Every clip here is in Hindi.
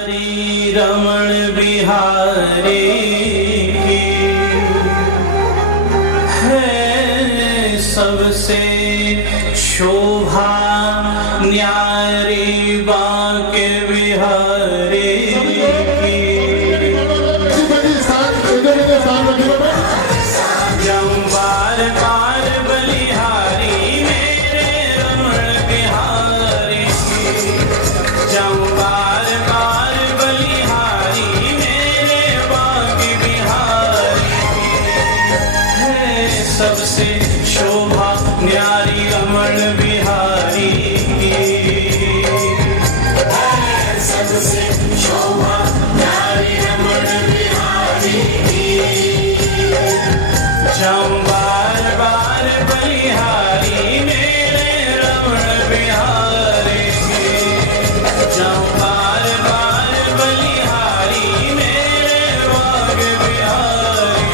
हरि रमण बिहारी है सबसे शोभा न्यारी बांके बिहारी जम्बार पार बलिहारी मेरे रमण बिहारी जम्बार पार बलिहारी मेरे बांके बिहारी है सबसे शोभा न्यारी रमण बिहारी सबसे शोभा न्यारी रमण बिहारी जम्बार बार बलिहारी मेरे रमण बिहारी जम्बार बार बलिहारी मेरे बाग बिहारी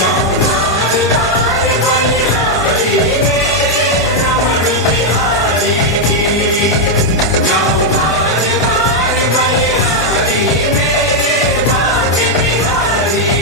जम्बार बार बलिहारी मेरे रमण बिहारी जम्बार बार बलिहारी मेरे बाग बिहारी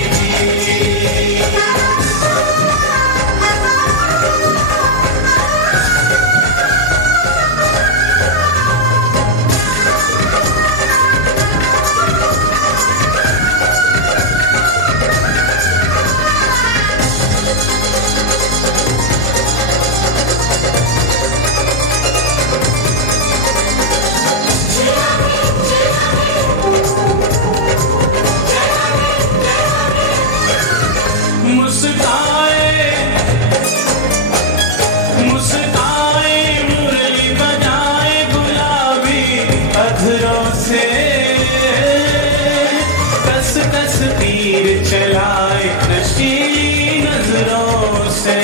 तीर चलाए नशीली नजरों से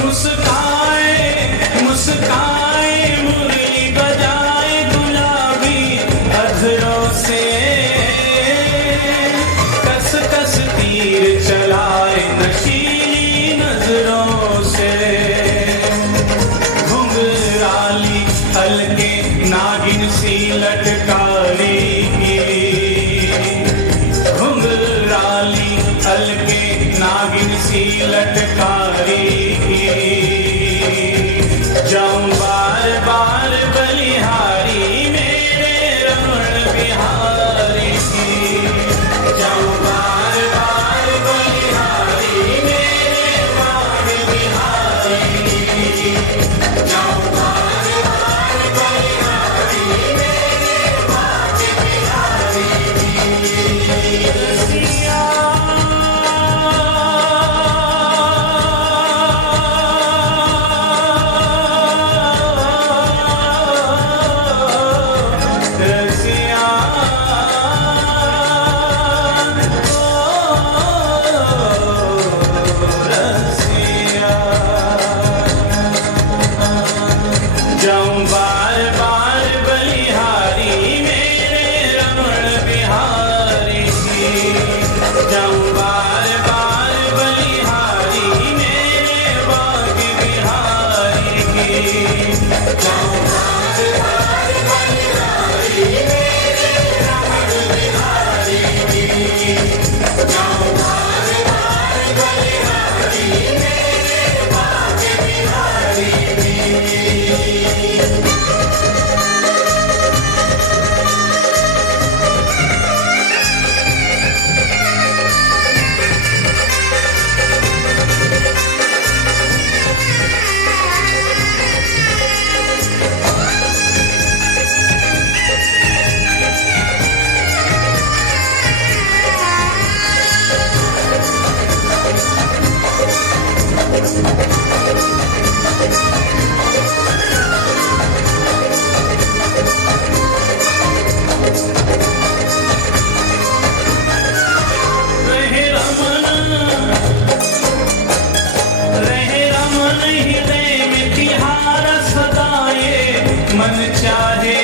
मुस्काए मुस्काए मुरली बजाए गुलाबी अधरों से कस कस तीर चलाए नशीली नजरों से घुंघराली हल्के नागिन सी लटकारी घुंघराली हल्के नागिन सी लटकारी जम्बार बार बलिहारी मेरे रमण बिहारी जम्बार बार बलिहारी मेरे बाग बिहारी जम्बार बार बलिहारी मेरे बाग बिहारी जम्बार बार बलिहारी मेरे रमण बिहारी जम्बार बार बलिहारी मेरे बाग बिहारी जम्बार बार बलिहारी मेरे रमण बिहारी जम्बार बार बलिहारी मेरे बाग बिहारी मन चाहे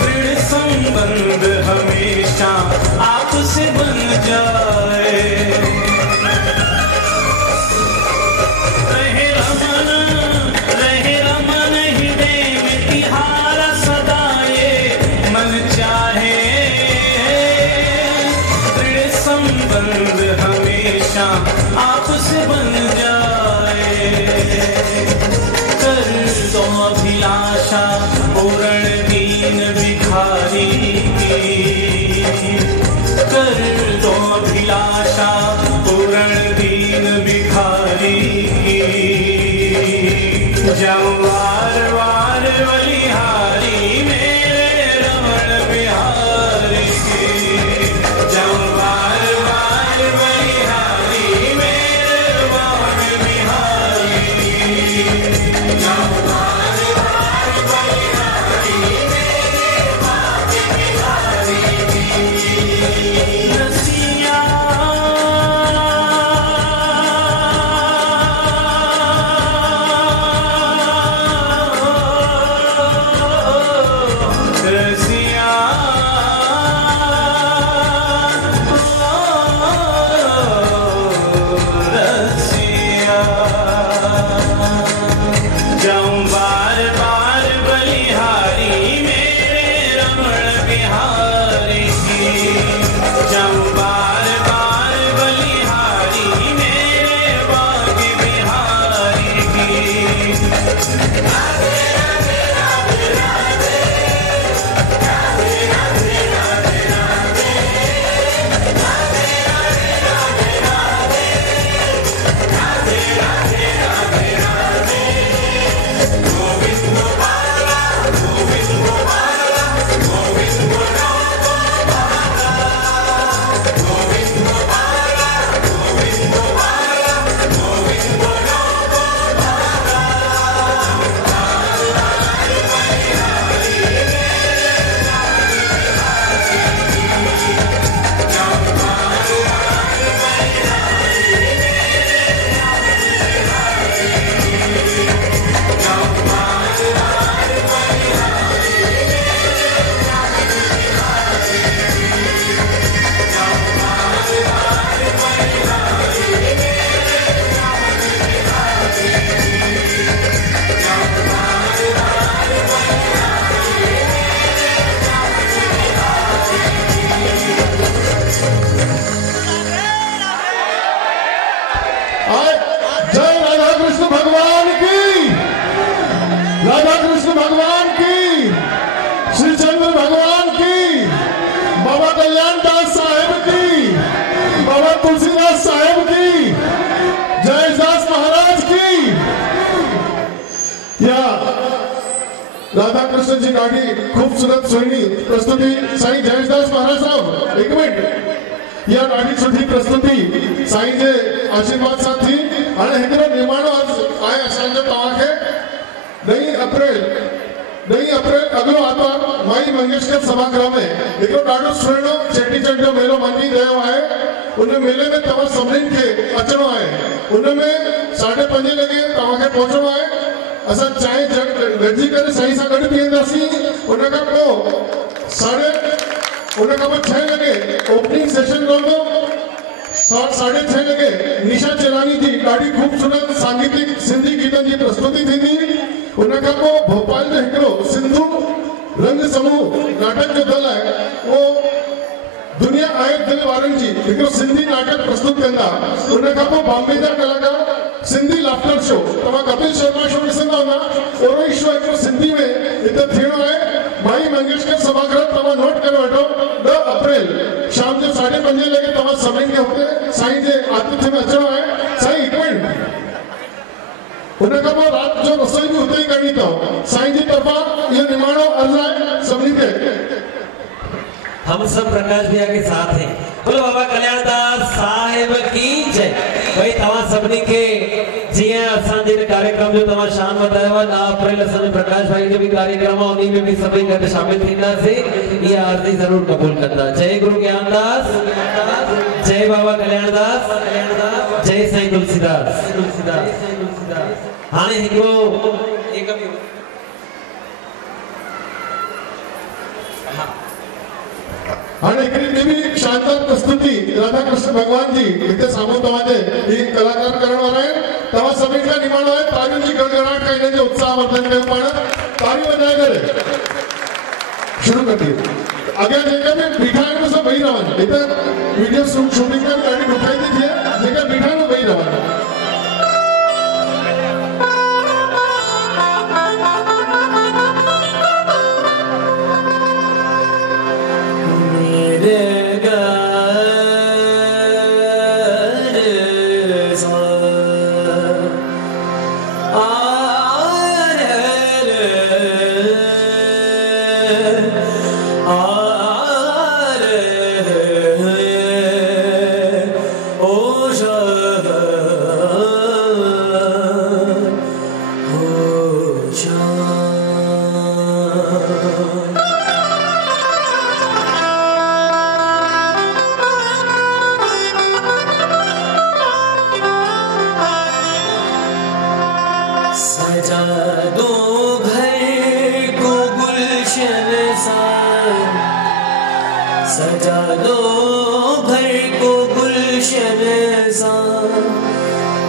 दृढ़ संबंध हमेशा आपसे बन जाए। रहे रमन जाऊं वार वार बलिहारी मेरे रमण बिहारी की, जाऊं वार वार बलिहारी मेरे रमण बिहारी की, जाऊं वार वार बलिहारी मेरे रमण बिहारी की। रसिया रसिया रसिया जाऊं बार बार बलिहारी मेरे रमण बिहारी की, जाऊं बार बार बलिहारी मेरे बाग बिहारी की। जय राधा कृष्ण भगवान की, राधा कृष्ण भगवान की, श्री चंद्र भगवान की, बाबा कल्याण दास साहेब की, बाबा तुलसीदास साहेब की, जयदास महाराज की। या राधा कृष्ण जी गाड़ी खूबसूरत सोहनी प्रस्तुति साईं जयदास महाराज साहब, एक मिनट। या ॾाढी सुठी प्रस्तुति साईं जे आशीर्वाद सां थी। हाणे हिकिड़ो निमाणो आहे असांजो तव्हांखे 9 अप्रैल अॻिलो आर्तवार माई मंगेशकर सभागृह में हिकिड़ो ॾाढो सुहिणो चेटीचंड जो मेलो मञी रहियो आहे। उन मेले में तव्हां सभिनीनि खे अचिणो आहे। उन में 5:30 लॻे तव्हांखे पहुचणो आहे। असां चांहि गॾिजी करे साईं सां गॾु पीअंदासीं। उन खां पोइ 6 लॻे ओपनिंग सेशन रहंदो। 6:30 लॻे निशा चेलानी जी ॾाढी खूबसूरत सांगीतिक सिंधी गीतनि जी प्रस्तुति थींदी। उन खां पोइ भोपाल जो हिकिड़ो सिंधु रंग समूह नाटक जो दल आहे, उहो दुनिया आहे दिल वारनि जी हिकिड़ो सिंधी नाटक प्रस्तुत कंदा। उन खां पोइ बॉम्बे जा कलाकार सिंधी लाफ्टर शो, तव्हां कपिल शर्मा शो ॾिसंदा हूंदा, ओड़ो ई शो हिकिड़ो सिंधी में हिते थियणो आहे। माई मंगेशकर सभागृह तव्हां नोट करे वठो। 10 अप्रैल शाम जो 5:30 लॻे तव्हां सभिनी खे हुते साईं जे आतिथ्य में अचिणो आहे। साईं हिकु मिंट, उन खां पोइ राति जो रसोई बि हुते ई करणी अथव। साईं जी तरफ़ां इहो निमाणो अर्ज़ु आहे सभिनी खे। हम सब प्रकाश भैया के साथ हैं। बोलो बाबा कल्याण दास साहेब की जय। भाई तव्हां सभिनी खे जीअं असांजे कार्यक्रम जो तव्हां शान वधायो आहे, 9 अप्रैल असांजो प्रकाश भाई जो भी कार्यक्रम आहे, उन्हीं में भी सभई गॾु शामिल थींदासीं। इहा अर्ज़ी ज़रूर क़बूल कंदा। जय गुरु ज्ञानदास, जय बाबा कल्याण दास, जय साईं तुलसीदास। हाणे हिकिड़ो हाणे हिकिड़ी ॿी बि शानदार प्रस्तुति राधा कृष्ण भगवान जी हिते साम्हूं तव्हांजे ही कलाकार करण वारा आहिनि। तव्हां सभिनी खां निमाणो आहे तालियुनि जी गड़गड़ाहट खां हिननि जो उत्साह वर्धन कयूं। पाण तालियूं वॼाए करे शुरू कंदी। अॻियां जेके बि बीठा आहिनि सभु वेही रहनि। हिते वीडियो शूटिंग में ॾाढी ॾुखाई थी थिए, जेके बीठा आहिनि वेही रहनि। आ सजा दो घर को गुलशन सा, सजा दो घर को गुलशन सा,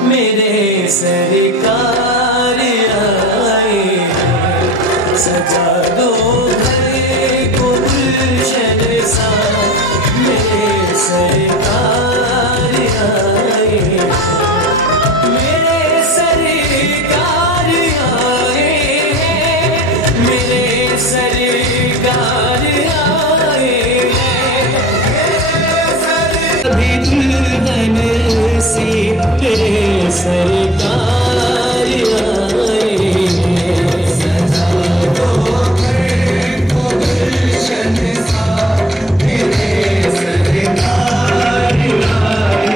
मेरे सरकार आए हैं। सजा दो घर को गुलशन सा, मेरे सरकार आए हैं। मेरे सरकार आए हैं, मेरे सरकार आए हैं। अभी दुल्हन सी तेरे सरकार आए हैं। सजा दो घर को गुलशन सा, मेरे सरकार आए हैं।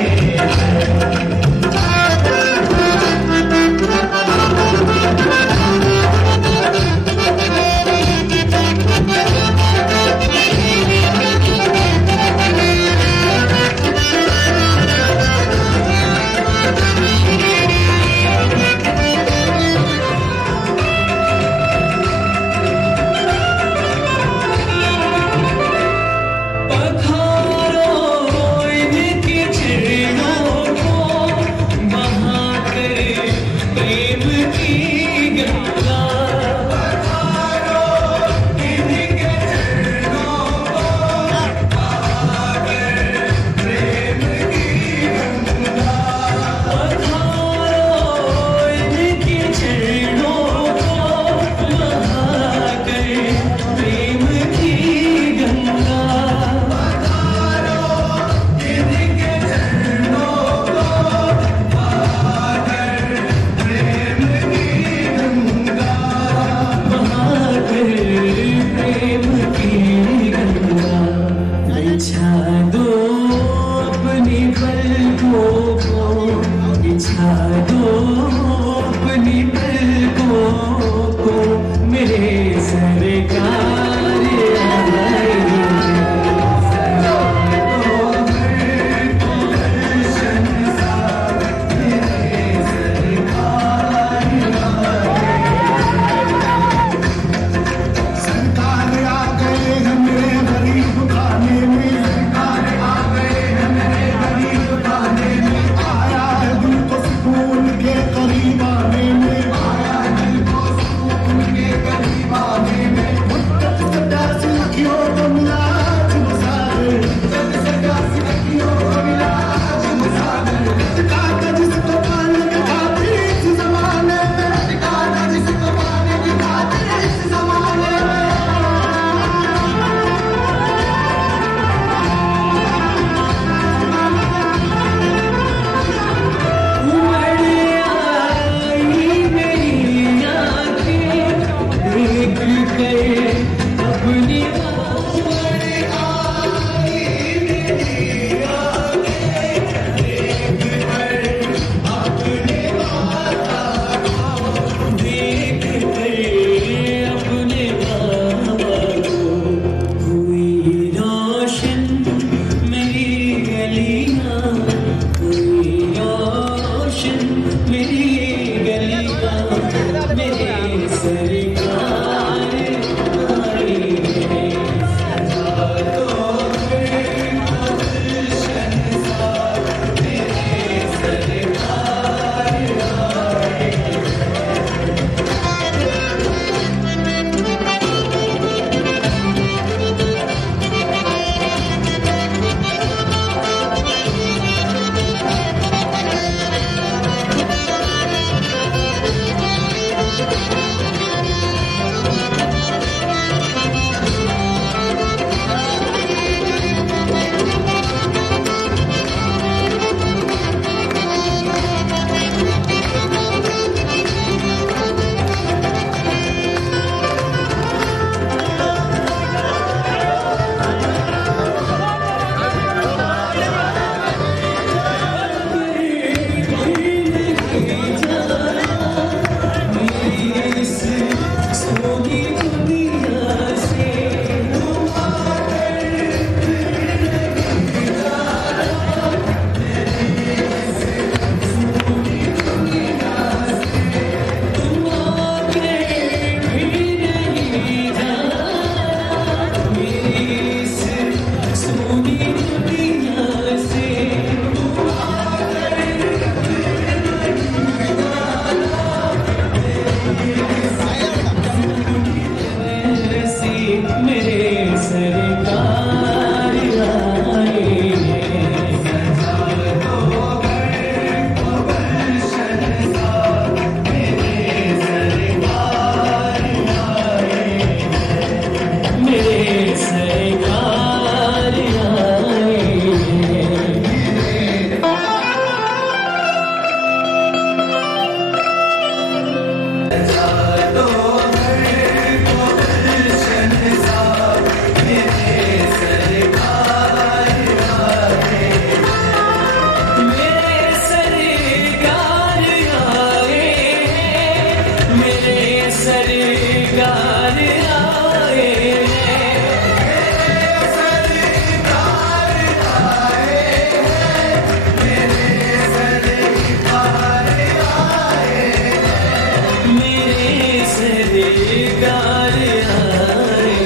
सरकार आए,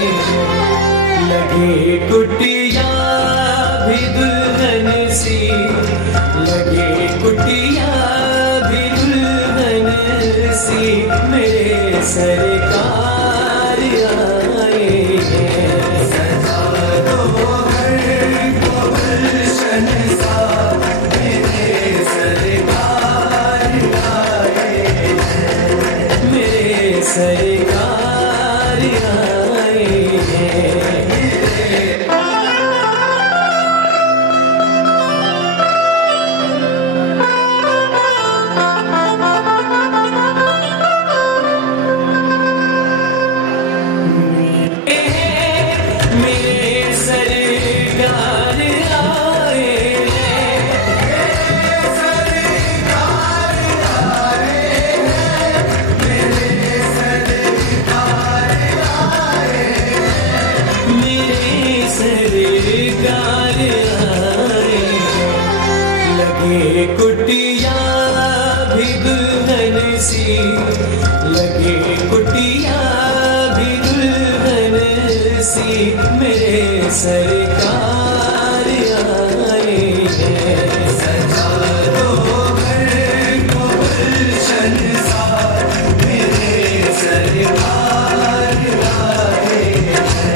लगे कुटिया भी दुल्हन सी, लगे कुटिया भी दुल्हन सी, मेरे सरकार आए हैं। सजा दो घर को गुलशन सा, मेरे सरकार आए हैं, मेरे सरकार आए हैं। लगे कुटिया भी दुल्हन सी, लगे कुटिया भी दुल्हन सी, मेरे सरकार आए हैं। सजा दो घर को गुलशन सा, मेरे सरकार आए हैं।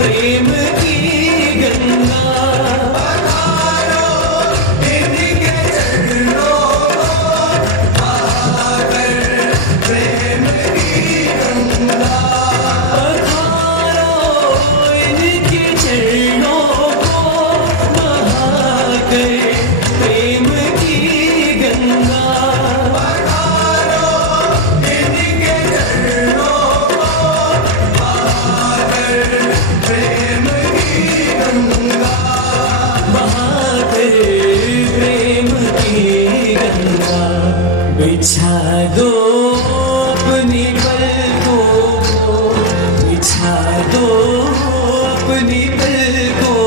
प्रेम की गंगा, पधारो इनके चरणों को, बहाकर प्रेम की गंगा, पधारो इनके चरणों को, बहाकर प्रेम की गंगा, पधारो इनके चरणों को, बहाकर प्रेम की गंगा, बहाकर प्रेम की गंगा। बिछा दो अपनी पलकों को, बिछा दो अपनी पलकों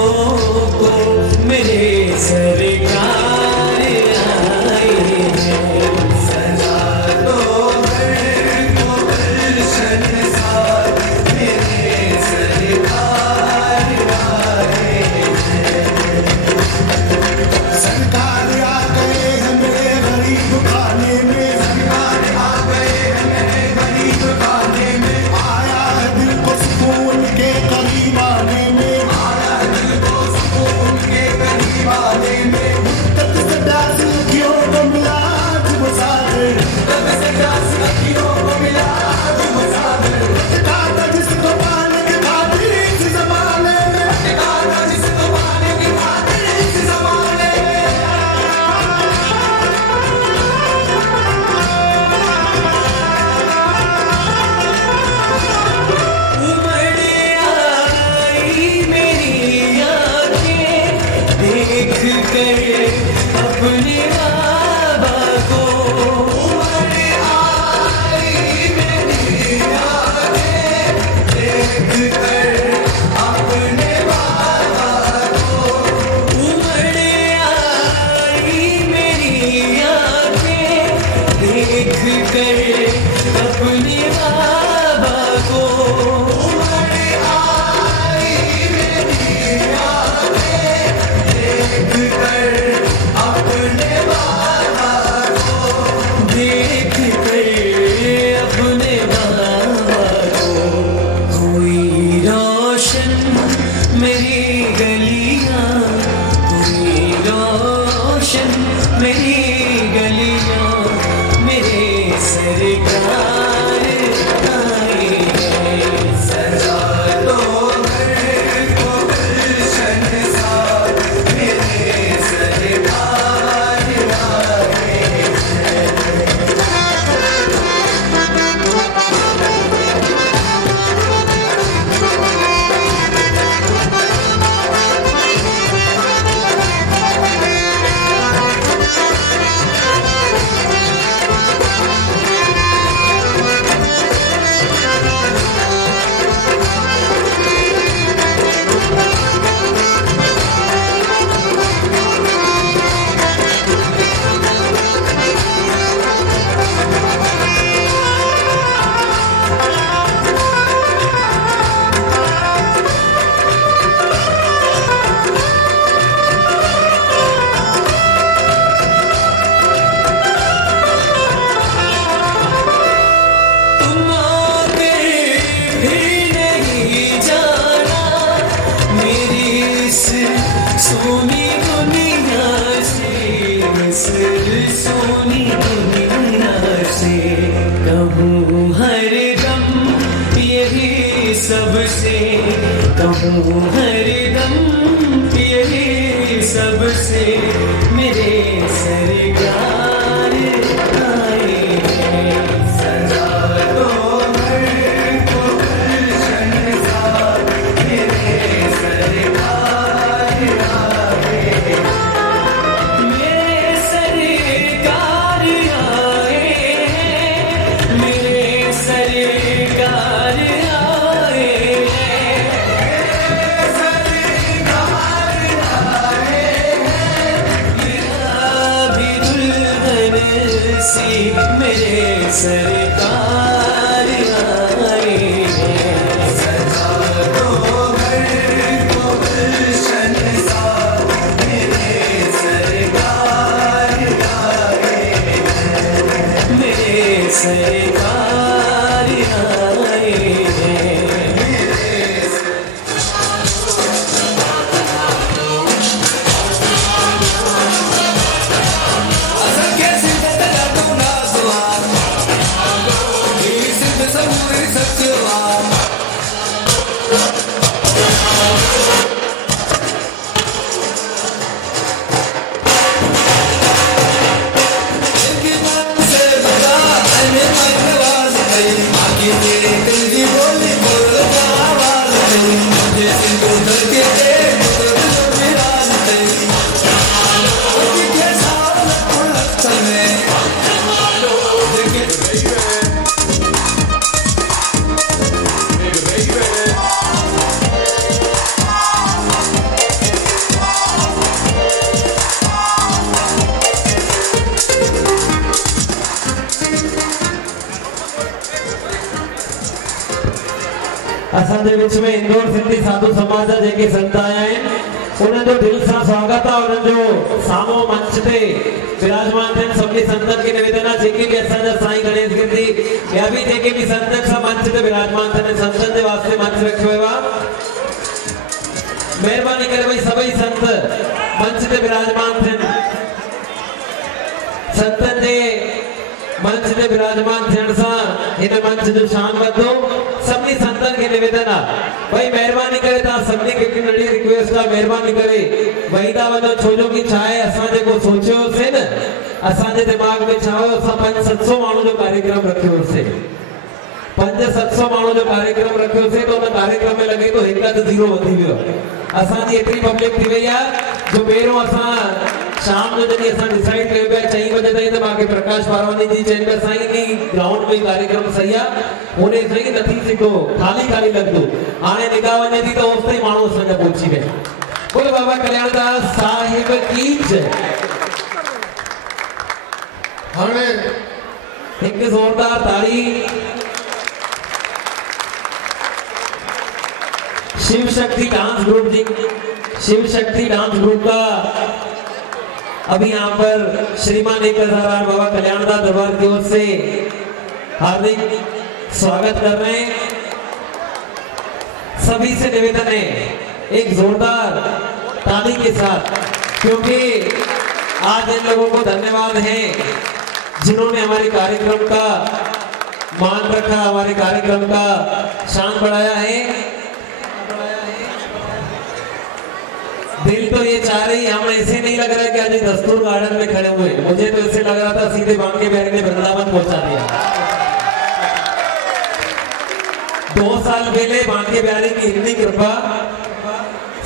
को, मेरे सरकार आए हैं। सजा दो घर को गुलशन सा, मेरे सरकार आए हैं। सरकार आ गए हैं मेरे गरीब खाने में, सरकार आ गए हैं मेरे गरीब खाने में, आया है दिल को सुकून के करीब आने में, आया है दिल को सुकून के करीब आने में। मुद्दत से दास लड़कियों को मिला आज मुसाफिर, मुद्दत से दास लड़कियों को मिला आज मुसाफिर, ठिकाना जिसको पाने के खातिर इस जमाने में, ठिकाना जिसको पाने के खातिर इस जमाने में। उमड़ आई मेरी आँखें देख कर अपने बाबा को, उमड़ आई मेरी आँखें देख कर अपने बाबा को, उमड़ आई मेरी आँखें देख कर अपने बाबा को, उमड़ आई मेरी आँखें देख कर अपने बाबा को, देख कर अपने बाबा को। हुई रोशन मेरी गलियां, मेरी गलियां मेरे सरकार आए हैं। सजा दो घर को गुलशन सा मेरे सरकार आए हैं। सोनी दुनिया से सोनी दुनिया से कहूँ हर दम यही सबसे कहूँ हर दम यही सबसे मेरे सरकार आए हैं। सजा दो घर को गुलशन सा मेरे सरकार आए हैं। मेरे सरकार आए हैं। मेरे सरकार आए हैं। मेरे सरकार आए हैं। मेरा भी दुल्हन सी मेरे सरकार आए हैं। सजा दो घर को गुलशन सा मेरे सरकार आए हैं। मेरे सरकार आए हैं। असांजे विच में इंदौर सिंधी साधु समाज जा जेके संत आया आहिनि उन्हनि जो दिल सां स्वागत आहे। उन्हनि जो साम्हूं मंच ते विराजमान थियनि सभिनी संतनि खे निवेदन आहे जेके बि असांजा साईं गणेश गिरजी ॿिया बि जेके बि संत सां मंच ते विराजमान थियनि संतनि जे वास्ते मंच रखियो वियो आहे। महिरबानी करे भई सभई संत मंच ते विराजमान थियनि। संतनि जे मंच ते विराजमान थियण सां हिन मंच जो शान वधो। सभिनी संतनि खे निवेदन आहे भई महिरबानी करे तव्हां सभिनी खे हिकु नंढी रिक्वेस्ट आहे महिरबानी करे वेहींदा वञो छो जो की छा आहे असां जेको सोचियोसीं न असांजे दिमाग़ में छा हुयो असां 500-700 माण्हू जो कार्यक्रम रखियोसीं 500-700 माण्हू जो कार्यक्रम रखियोसीं तो उन कार्यक्रम में लगे तो 1-0 वधी वियो। असांजी एतिरी पब्लिक थी वई आहे जो पहिरियों असां शाम जो जॾहिं असां डिसाइड कयो पिया 4 बजे ताईं त मूंखे प्रकाश पारवानी जी चइनि पिया साईं की ग्राउंड में कार्यक्रम सही आहे होॾे साईं नथी सघो ख़ाली ख़ाली लॻंदो। हाणे निगाह वञे थी त होसि ताईं माण्हू असांजा पहुची विया। बोलो बाबा कल्याणदास साहिब की जय। हाणे एक जोरदार ताली शिव शक्ति डांस ग्रुप जी। शिव शक्ति डांस ग्रुप का अभी यहाँ पर श्रीमान 1000 बाबा कल्याणदास दरबार की ओर से हार्दिक स्वागत कर रहे हैं। सभी से निवेदन है एक जोरदार ताली के साथ क्योंकि आज इन लोगों को धन्यवाद है जिन्होंने हमारे कार्यक्रम का मान रखा, हमारे कार्यक्रम का शान बढ़ाया है। दिल तो ये चाह रही, हम ऐसे नहीं लग रहा है कि आज दस्तूर गार्डन में खड़े हुए, मुझे तो ऐसे लग रहा था सीधे बांके बिहारी ने वृंदावन पहुंचा दिया। 2 साल पहले बांके बिहारी की इतनी कृपा,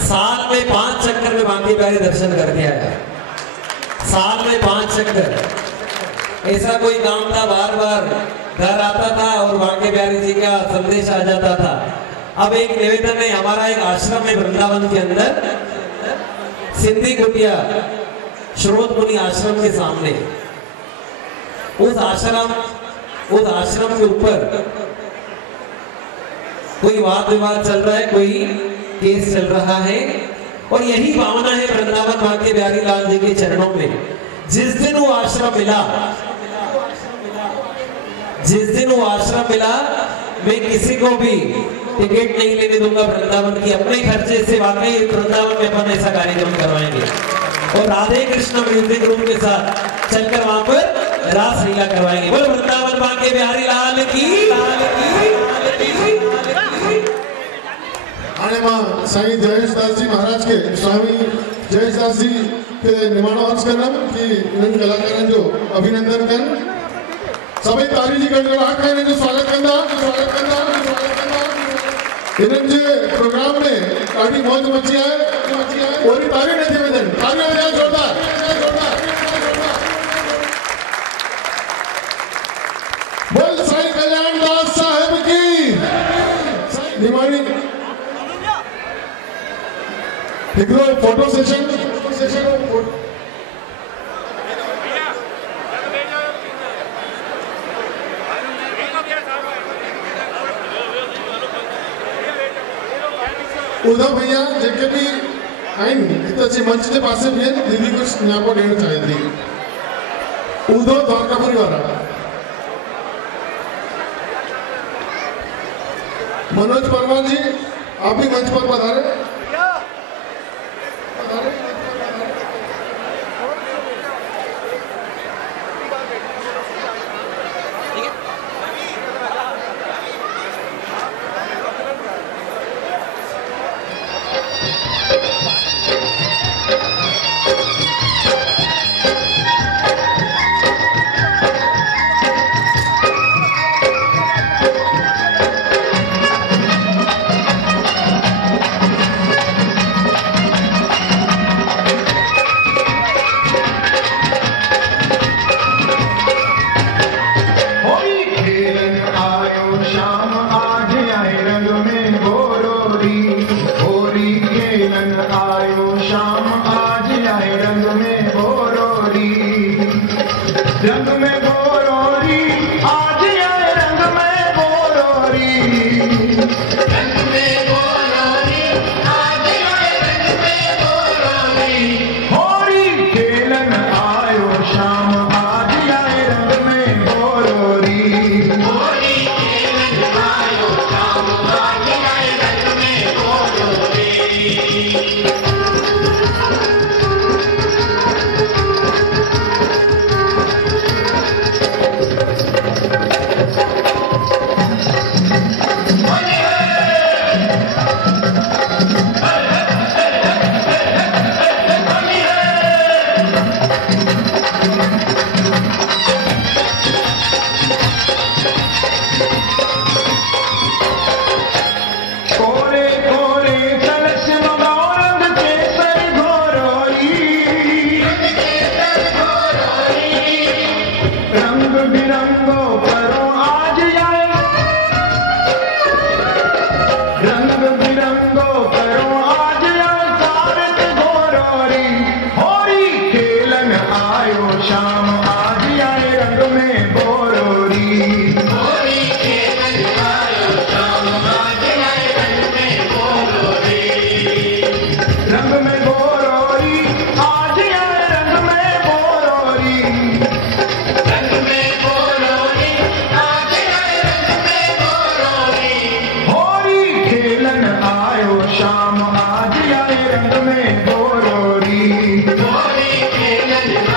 साल में 5 चक्कर में बांके बिहारी दर्शन करके आया। साल में 5 चक्कर। ऐसा कोई काम था, बार बार घर आता था और बांके बिहारी जी का संदेश आ जाता था। अब एक निवेदन है, हमारा एक आश्रम है वृंदावन के अंदर, सिंधी कुटिया श्रोत मुनि आश्रम के सामने। उस आश्रम के ऊपर कोई वाद विवाद चल रहा है, कोई केस चल रहा है, और यही भावना है वृंदावन बांके बिहारी लाल जी के चरणों में। जिस दिन वो आश्रम मिला, मैं किसी को भी टिकट नहीं लेने दूंगा वृंदावन की, अपने खर्चे से वाकई वृंदावन में अपन ऐसा कार्यक्रम करवाएंगे और राधे कृष्ण म्यूजिक ग्रुप के साथ चलकर वहां पर रास लीला करवाएंगे। बोलो वृंदावन बांके बिहारी लाल की। आने मां साईं जयेश दास जी महाराज के स्वामी जयेश दास जी के निमाणो अर्ज करना कि इन कलाकारन जो अभिनंदन कर सभी तारी जी गड़गड़ाहट करने जो स्वागत करना इन्हनि जे प्रोग्राम में ॾाढी मौज मची है और तारी नहीं वजन, तारी वजाए जोरदार। बोल साईं कल्याण दास साहिब की। निमाणी हिकिड़ो फोटो सेशन उद्धव भैया जेके भी आहिनि हिते अची मंच जे पासे भी आहिनि, दीदी कुछ न्यापो ॾियणु चाहे थी। उद्धव द्वारकापुरी वारा मनोज परमार जी, आप भी मंच पर पधारे। शाम आज आए रंग में गोरोरी, गोरी खेलन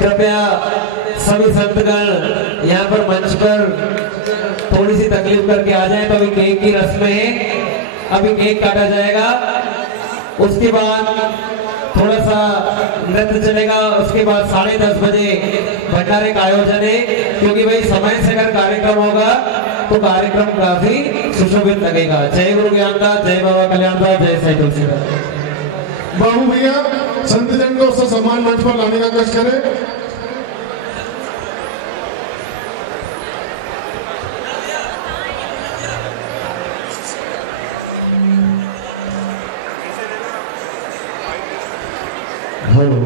कृपया सभी संतगण यहाँ पर मंच पर थोड़ी सी तकलीफ करके आ जाएं। तो अभी केक की रस्म है, अभी केक काटा जाएगा, उसके बाद थोड़ा सा नृत्य चलेगा, उसके बाद 10:30 बजे भंडारे का आयोजन है। क्योंकि भाई समय से अगर कार्यक्रम होगा तो कार्यक्रम काफी सुशोभित लगेगा। जय गुरु ज्ञानदास, जय बाबा कल्याणदास, जय साईं तुलसीदास। बाबू भैया संतजन को उसका सम्मान मंच पर लाने का कष्ट करें। Hello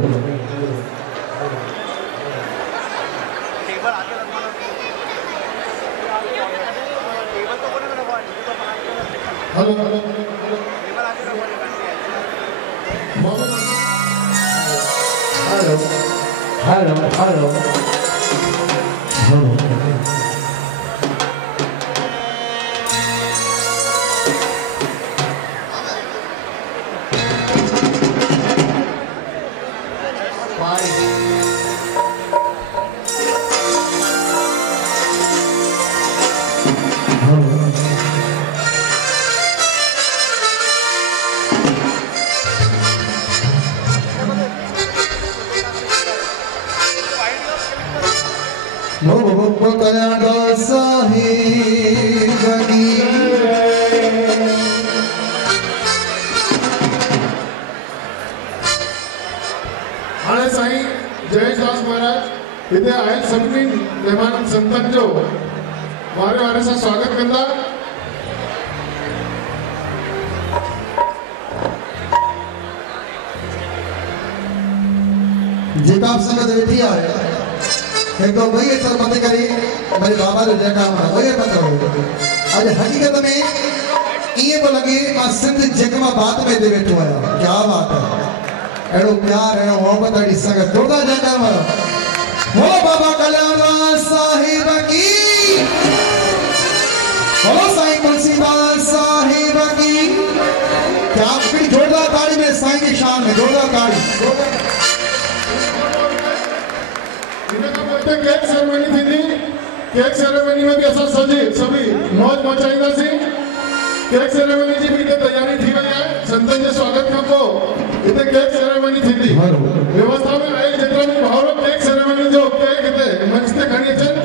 hello hello hello Kalyandas Sahib की हाणे साईं जयदास महाराज हिते आयल सभिनी महिमान संतनि जो वारे वारे सां स्वागत कंदा। जेका संगत वेठी आहे एक तो वही सर मत करी मेरे बाबा जो जगह में वही मत करो। आज हकीकत में ये वो लगे मां सिंध जग में बात में दे बैठो आया। क्या बात है, एड़ो प्यार है मोहब्बत वाली संगत जोरदार जयकार मारो। हो बाबा कल्याणदास साहिब की, हो साईं तुलसीदास साहिब की। क्या फिर जोरदार ताड़ी में साईं की शान में जोरदार ताड़ी। केक सेरेमनी थी, केक सेरेमनी में भी असां सभी मौज मचाईंदासीं। केक सेरेमनी जी भी तैयारी थी वई आहे। संतन जे स्वागत खां पोइ हिते केक सेरेमनी थींदी। व्यवस्था में आयल जेतिरा बि भाउर केक सेरेमनी जो केक हिते मंच ते खणी अचनि,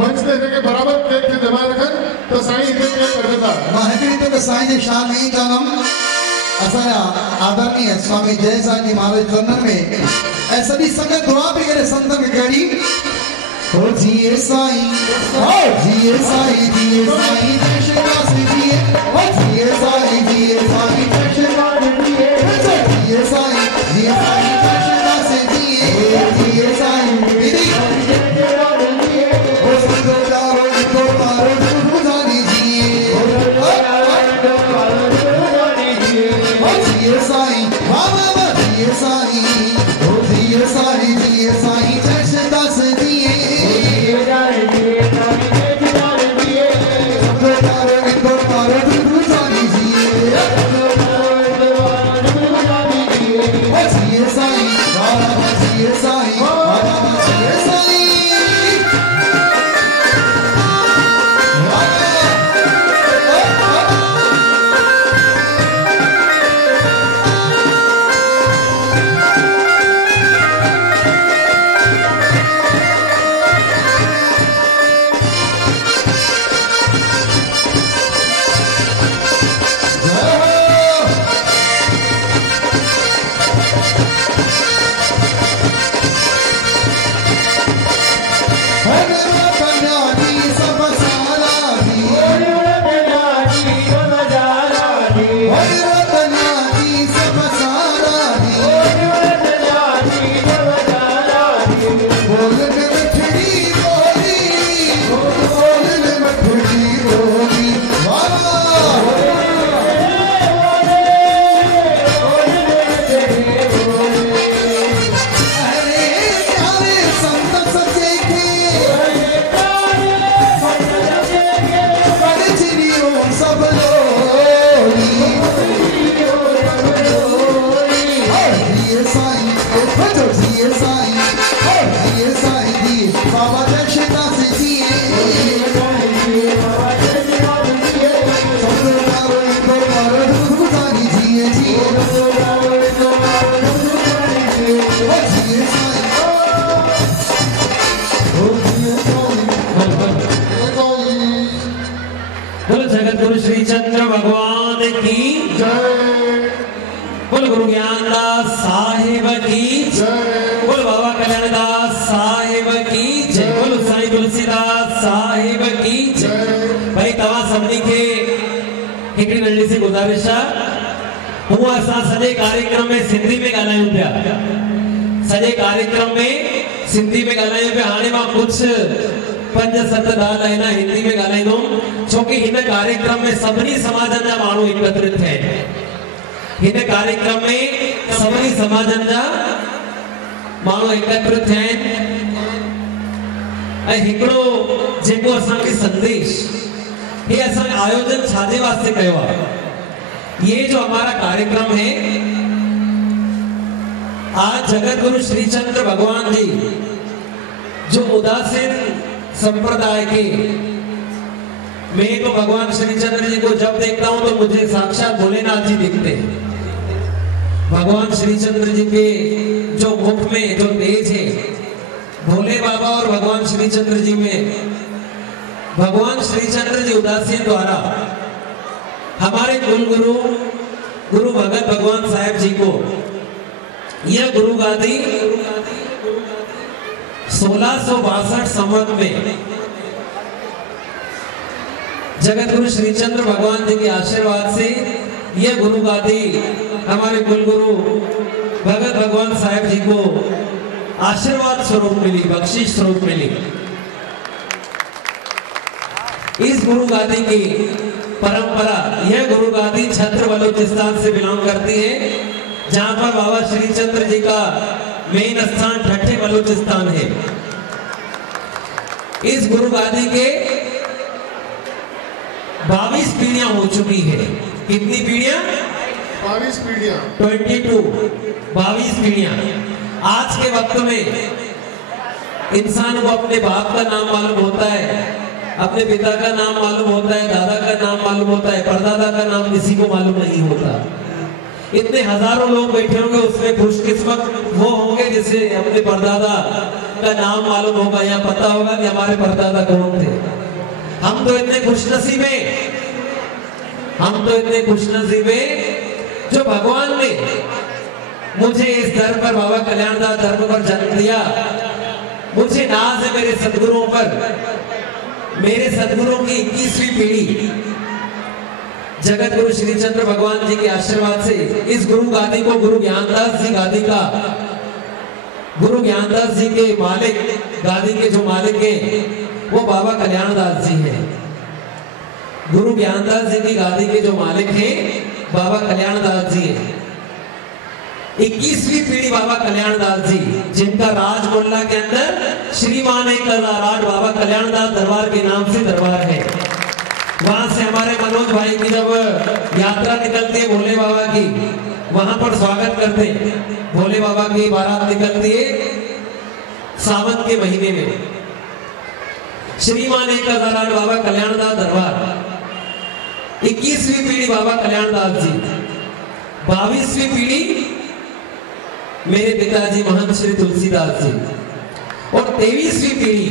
मंच ते हिनखे बराबर केक खे जमा रखनि त साईं हिते केक कढंदा। मां हिकिड़ी त साईं जी शान में ई चवंदमि असांजा आदरणीय स्वामी जय साईं जी महाराज चरणनि में ऐं सॼी संगत दुआ बि करे संतनि खे कहिड़ी हो जिए साईं, हो जिए साईं, जिए साईं दर्शनास जिए, हो जिए साईं, जिए साईं दर्शनास जिए, जिए साईं, जिए साईं दर्शनास जिए, जिए साईं दीदी हो सुनो जाओ इनको मारो दुधानी जिए, हो जिए साईं, बाबा जिए साईं, हो जिए साईं, जिए साईं दर्शनास जिए। गुरु ज्ञानदास साहिब की जय। बोल बाबा कल्याणदास साहिब की जय। बोल साईं तुलसीदास साहिब की जय। भाई तव्हां सभिनी खे हिकिड़ी नंढी सी गुज़ारिश आहे, हूअं असां सॼे कार्यक्रम में सिंधी में ॻाल्हायूं पिया, सॼे कार्यक्रम में सिंधी में ॻाल्हायूं पिया। हाणे मां कुझु 5-7 लाइना हिंदी में ॻाल्हाईंदुमि, छोकी हिन कार्यक्रम में सभिनी समाजनि जा माण्हू एकत्रित थिया आहिनि। हिन कार्यक्रम में सभिनी समाजनि जा माण्हू एकत्रित थिया आहिनि ऐं हिकिड़ो जेको असांखे संदेश, ये असां आयोजन छाजे वास्ते कयो आहे। ये जो हमारा कार्यक्रम है, आज जगत गुरु श्री चंद्र भगवान जी जो उदासीन संप्रदाय के, मैं तो भगवान श्री चंद्र जी को जब देखता हूं तो मुझे साक्षात भोलेनाथ जी दिखते हैं। भगवान श्री चंद्र जी के जो मुख में जो तेज है, भोले बाबा और भगवान श्री चंद्र जी में, भगवान श्री चंद्र जी उदासीन द्वारा हमारे कुल गुरु गुरु भगत भगवान साहब जी को यह गुरु गादी 1662 संवत में जगत गुरु श्री चंद्र भगवान जी के आशीर्वाद से यह गुरु गादी हमारे कुल गुरु भगत भगवान साहब जी को आशीर्वाद स्वरूप मिली, बख्शिश स्वरूप मिली। इस गुरु गादी की परंपरा, यह गुरु गादी छत्र बलूचिस्तान से बिलोंग करती है, जहां पर बाबा श्री चंद्र जी का मेन स्थान ठट्ठे बलूचिस्तान है। इस गुरु गादी के 22 पीढ़ियां हो चुकी है। कितनी पीढ़ियां? 22 पीढ़ियां। 22 पीढ़ियां। आज के वक्त में इंसान को अपने बाप का नाम मालूम होता है, अपने पिता का नाम मालूम होता है, दादा का नाम मालूम होता है, परदादा का नाम किसी को मालूम नहीं होता। इतने हजारों लोग बैठे होंगे, उसमें खुशकिस्मत वो होंगे जिसे अपने परदादा का नाम मालूम होगा या पता होगा कि हमारे परदादा कौन थे। हम तो इतने खुशनसीब हैं, हम तो इतने खुशनसीब हैं जो भगवान ने मुझे इस दर पर, बाबा कल्याणदास धर्म पर जन्म दिया। मुझे नाज है मेरे सदगुरुओं पर, मेरे सदगुरुओं की 21वीं पीढ़ी जगत गुरु श्री चंद्र भगवान जी के आशीर्वाद से इस गुरु गादी को गुरु ज्ञानदास जी गादी का, गुरु ज्ञानदास जी के मालिक, गादी के जो मालिक हैं वो बाबा कल्याणदास जी हैं। गुरु ज्ञानदास जी की गादी के जो मालिक हैं बाबा कल्याणदास जी हैं। 21वीं पीढ़ी बाबा कल्याणदास जी, जिनका राजमोहल्ला के अंदर श्रीमान राज बाबा कल्याणदास दरबार के नाम से दरबार है। वहां से हमारे मनोज भाई की जब यात्रा निकलती है भोले बाबा की, वहां पर स्वागत करते हैं। भोले बाबा की बारात निकलती है सावन के महीने में। श्रीमान राज बाबा कल्याणदास दरबार, 21वीं पीढ़ी बाबा कल्याणदास जी, 22वीं पीढ़ी मेरे पिताजी महंत श्री तुलसीदास जी, और 23वीं पीढ़ी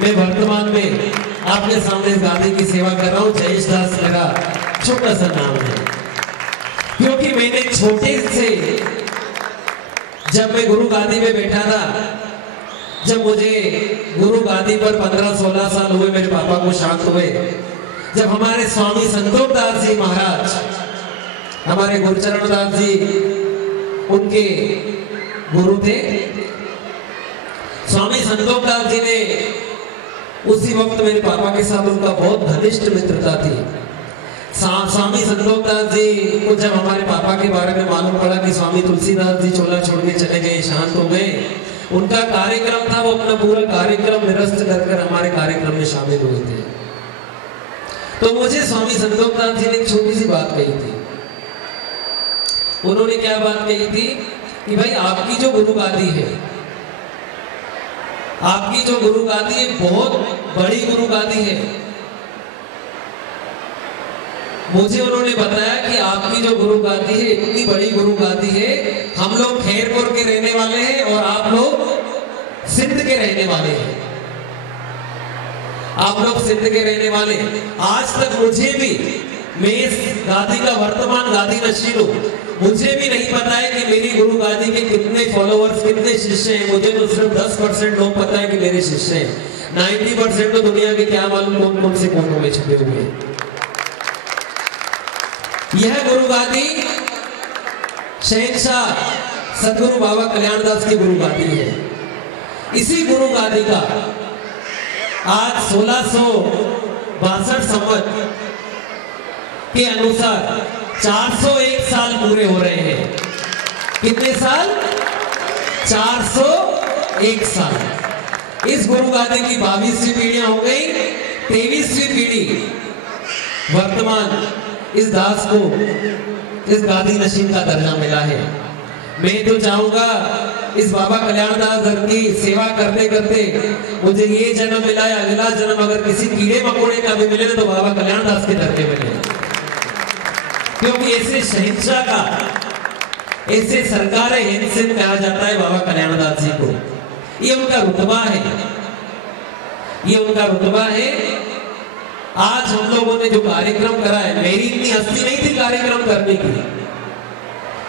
मैं वर्तमान में आपके सामने इस गादी की सेवा कर रहा हूँ। जयेश दास मेरा छोटा सा नाम है, क्योंकि मैंने छोटे से, जब मैं गुरु गादी में बैठा था, जब मुझे गुरु गादी पर 15-16 साल हुए, मेरे पापा को शांत हुए, जब हमारे स्वामी संतोष दास जी महाराज, हमारे गुरुचरण दास जी उनके गुरु थे, स्वामी संतोष दास जी ने उसी वक्त मेरे पापा के साथ उनका बहुत घनिष्ठ मित्रता थी। स्वामी संतोष दास जी को जब हमारे पापा के बारे में मालूम पड़ा कि स्वामी तुलसीदास जी चोला छोड़ के चले गए, शांत हो गए, उनका कार्यक्रम था, वो अपना पूरा कार्यक्रम निरस्त कर हमारे कार्यक्रम में शामिल हुए थे। तो मुझे स्वामी संतोष दास जी ने एक छोटी सी बात कही थी। उन्होंने क्या बात कही थी कि भाई आपकी जो गुरु गादी है, आपकी जो गुरु गादी है बहुत बड़ी गुरु गादी है। मुझे उन्होंने बताया कि आपकी जो गुरु गादी है इतनी बड़ी गुरु गादी है, हम लोग खैरपुर के रहने वाले हैं और आप लोग सिंध के रहने वाले हैं। आप लोग सिंध के रहने वाले, आज तक मुझे भी मैं इस गादी का वर्तमान गादी नशीन हूँ। मुझे भी नहीं पता है कि मेरी गुरु गादी के कितने फॉलोअर्स, कितने शिष्य हैं। मुझे तो सिर्फ 10% लोग पता है कि मेरे शिष्य हैं। 90% तो दुनिया के क्या मालूम कौन कौन से कोनों में छुपे हुए हैं। यह गुरु गादी शहंशाह सदगुरु बाबा कल्याणदास की गुरु गादी है। इसी गुरु गादी का आज 1662 संवत के अनुसार 401 साल पूरे हो रहे हैं। कितने साल? 401 साल। इस गुरु गादी की 22वीं पीढ़ियां हो गई। 23वीं पीढ़ी वर्तमान इस दास को इस गादी नशीन का दर्जा मिला है। मैं तो चाहूंगा इस बाबा कल्याणदास दर की सेवा करते करते मुझे ये जन्म मिला है, अगला जन्म अगर किसी कीड़े मकोड़े का भी मिले तो बाबा कल्याणदास के दर पे मिले। क्योंकि ऐसे शहंशाह का, ऐसे सरकार हिंद से कहा जाता है बाबा कल्याणदास जी को। ये उनका रुतबा है, ये उनका रुतबा है। आज हम लोगों ने जो कार्यक्रम करा है, मेरी इतनी हस्ती नहीं थी कार्यक्रम करने की,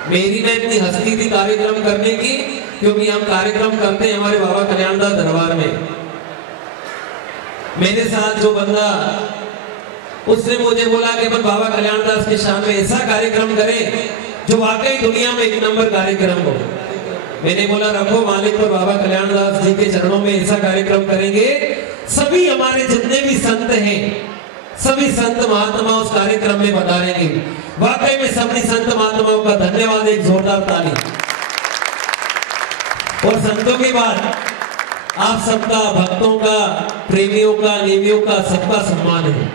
मेरी में इतनी हस्ती थी कार्यक्रम करने की, क्योंकि हम कार्यक्रम करते हैं हमारे बाबा कल्याणदास दरबार में। मेरे साथ जो बंदा, उसने मुझे बोला कि अपन बाबा कल्याणदास के शान में ऐसा कार्यक्रम करें जो वाकई दुनिया में 1 नंबर कार्यक्रम हो। मैंने बोला रखो मालिक पर, बाबा कल्याणदास जी के चरणों में ऐसा कार्यक्रम करेंगे, सभी हमारे जितने भी संत हैं, सभी संत महात्मा उस कार्यक्रम में पधारेंगे। वाकई में सभी संत महात्माओं का धन्यवाद, एक जोरदार ताली। और संतों के बाद आप सबका, भक्तों का, प्रेमियों का, नेमियों का, सबका सम्मान है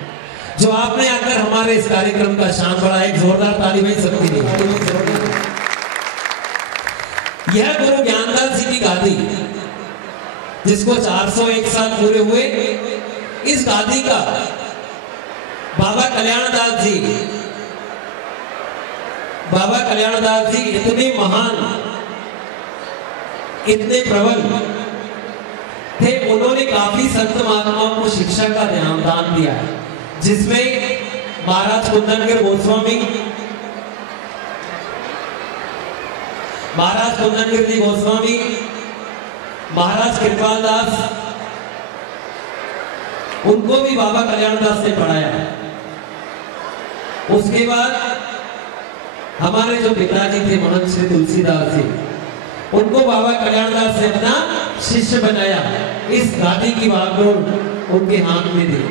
जो आपने आकर हमारे इस कार्यक्रम का शान बढ़ाया। एक जोरदार ताली भाई सबके लिए। यह गुरु ज्ञानदास जी की गादी, जिसको 401 साल पूरे हुए, इस गादी का बाबा कल्याणदास जी, बाबा कल्याणदास जी इतने महान, इतने प्रबल थे, उन्होंने काफी संत महात्माओं को शिक्षा का दान दिया है, जिसमें महाराज कुंदनगिर गोस्वामी, महाराज कुंदनगिर जी गोस्वामी, महाराज कृपाल दास, उनको भी बाबा कल्याणदास ने पढ़ाया। उसके बाद हमारे जो पिताजी थे महंत श्री तुलसीदास जी, उनको बाबा कल्याणदास ने अपना शिष्य बनाया। इस गादी की बागडोर उनके हाथ में दी।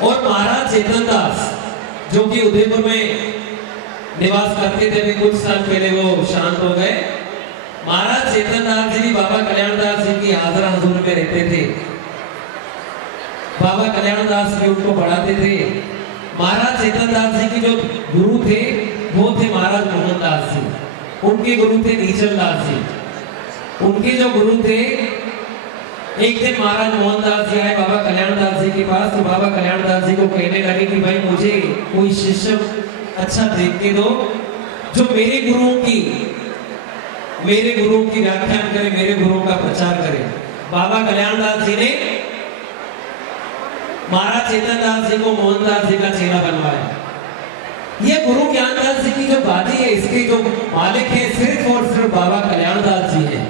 और महाराज चेतन दास, जो कि उदयपुर में निवास करते थे, कुछ साल पहले वो शांत हो गए। महाराज चेतन दास जी भी बाबा कल्याणदास जी की हाजरा हजूर में रहते थे। बाबा कल्याणदास जी उनको पढ़ाते थे। महाराज चेतन दास जी के जो गुरु थे वो थे महाराज मोहनदास जी, उनके गुरु थे नीचल दास जी। उनके जो गुरु थे, एक दिन महाराज मोहनदास जी आए बाबा कल्याणदास जी के पास, तो बाबा कल्याणदास जी को कहने लगे कि भाई मुझे कोई शिष्य अच्छा देख के दो जो मेरे गुरुओं की व्याख्यान करे, मेरे गुरुओं का प्रचार करे। बाबा कल्याणदास जी ने महाराज चेतन दास जी को मोहनदास जी का चेला बनवाया। ये गुरु ज्ञानदास जी की जो गादी है, इसके जो मालिक है सिर्फ और सिर्फ बाबा कल्याणदास जी हैं।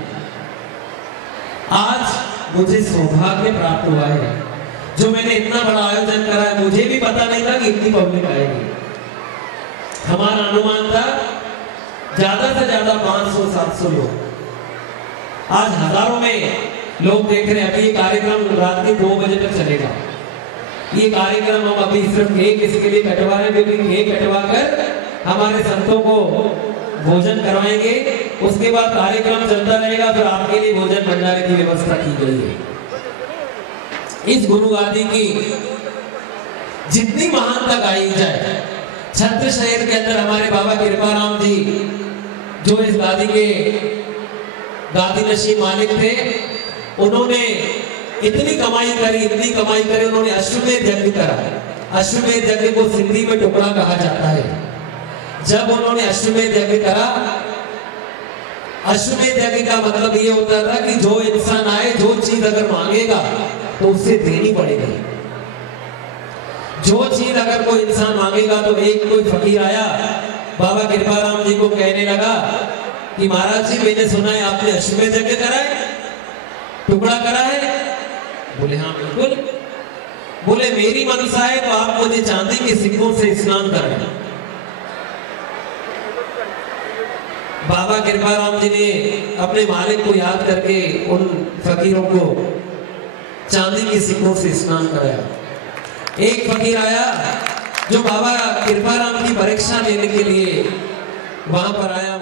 आज मुझे सौभाग्य प्राप्त हुआ है, जो मैंने इतना बड़ा आयोजन करा है। मुझे भी पता नहीं था कि इतनी पब्लिक आएगी। हमारा अनुमान था ज्यादा से ज्यादा 500-700 लोग। आज हजारों में लोग देख रहे हैं। अभी ये कार्यक्रम रात के 2 बजे तक चलेगा। ये कार्यक्रम हम अभी सिर्फ केक इसके लिए कटवा रहे हैं, क्योंकि केक कटवा कर हमारे संतों को भोजन करवाएंगे। उसके बाद कार्यक्रम चलता रहेगा, फिर आपके लिए भोजन भंडारे की व्यवस्था की गई है। इस गुरु गादी की जितनी महानता गाई जाए, छत्र शहर के अंदर हमारे बाबा कृपाराम जी, जो इस गादी के गादी नशीन मालिक थे, उन्होंने इतनी कमाई करी, उन्होंने अश्वमेध यज्ञ करा। अश्वमेध यज्ञ को सिंधी में टुकड़ा कहा जाता है। जब उन्होंने अश्वमेध यज्ञ करा, अश्वमेध यज्ञ का मतलब ये होता था कि जो इंसान आए, जो चीज अगर मांगेगा तो उससे देनी पड़ेगी। जो चीज चीज अगर कोई इंसान मांगेगा तो एक कोई फकीर आया बाबा कृपाराम जी को कहने लगा कि महाराज जी मैंने सुना है आपने अश्वमेध यज्ञ करा है, टुकड़ा करा है। बोले हाँ बिल्कुल। बोले मेरी मनसा है तो आप मुझे चांदी के सिक्कों से स्नान कराएं। बाबा कृपाराम जी ने अपने मालिक को याद करके उन फकीरों को चांदी के सिक्कों से स्नान कराया। एक फकीर आया जो बाबा कृपाराम की परीक्षा लेने के लिए वहां पर आया।